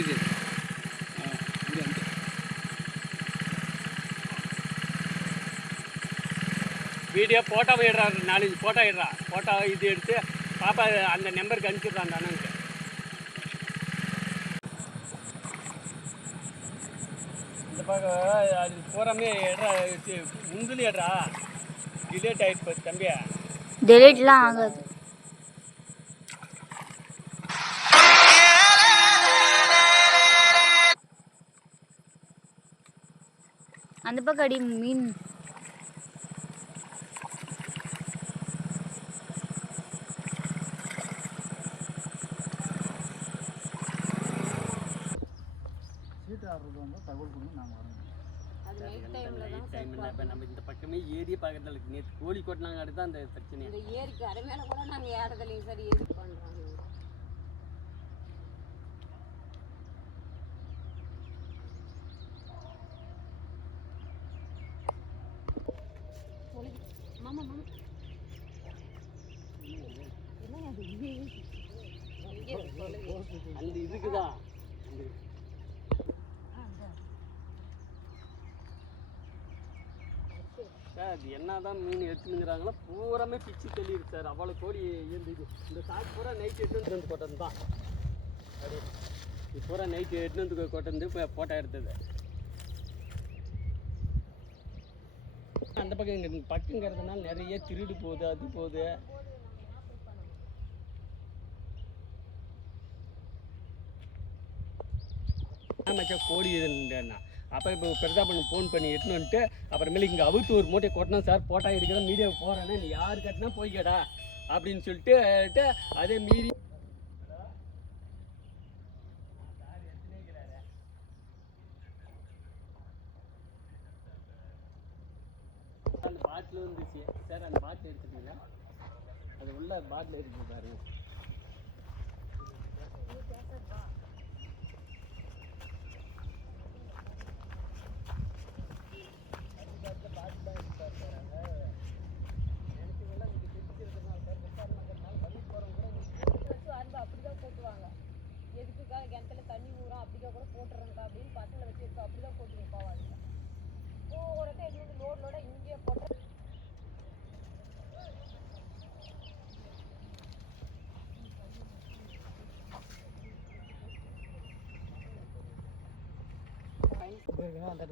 இது video photo இடுறா, 4-5 photo இடுறா. Photo இது எடுத்து பாப்பா அந்த நம்பருக்கு அனுப்பிச்சிடுறான் அந்த அண்ணனுக்கு. இந்த பக்கம் அது பூராமே எடுறா, முந்திலி எடுறா. டிலேட் ஆகிட்டு போச்சு தம்பி. டெலிட்லாம் ஆகாது. அந்த பக்கம் அடி மீன். தகவல் கொடுங்க, நாங்கள் வரோம். அது நைட் டைமில் இப்போ நம்ம இந்த பக்கமே ஏரியே பார்க்கறதில்ல. நேற்று கோழி கொட்டினாங்க, அடுத்து அந்த பிரச்சனை. இந்த ஏரிக்கு அரை மேலே கூட நாங்கள் ஏறதில்லைங்க சார். எது பண்ணுறாங்க மாமா மாமா அந்த இதுக்குதான் சார். அது என்னதான் மீன் எடுத்துனுங்கிறாங்களோ பூராமே பிச்சு தெளியுது சார். அவ்வளோ கோழி இருந்துது. இந்த சாக்கு பூரா நைட்டு எட்டுன்னு வந்து கொட்டது தான். அது இது பூரா நைட்டு எட்டுன்னு வந்து கொட்டந்து ஃபோட்டோ எடுத்தது. அந்த பக்கம் இங்கே பக்கங்கிறதுனால நிறைய திருடு போகுது, அது போகுது. ஆமாச்சா கோழி இதுன்னா அப்போ இப்போ பிரதாபன் ஃபோன் பண்ணி எட்டுன்னு வந்துட்டு அப்புறமேலே இங்கே அவுத்து ஒரு மூட்டை கொட்டினோம் சார். ஃபோட்டோ எடுக்கிறேன், மீடியாவுக்கு போகிறேன்னா நீ யார் கட்டினா போய்க்கடா அப்படின்னு சொல்லிட்டு அதே மீறி அந்த பாட்டில் வந்துச்சு சார். அந்த பாட்டில் எடுத்துட்டீங்களா? அது உள்ள பாட்டில் இருக்குது பாருங்க. அப்படிதான் போட்டுவாங்க. எதுக்குக்கா கிணத்துல தண்ணி ஊறும் அப்படிக்கா கூட போட்டுறோம்க்கா அப்படின்னு பசங்களை வச்சு எடுத்து அப்படிதான் போட்டுருங்க போவாங்க. ஒரு இடத்துல லோட இங்கேயே போட்டு அந்த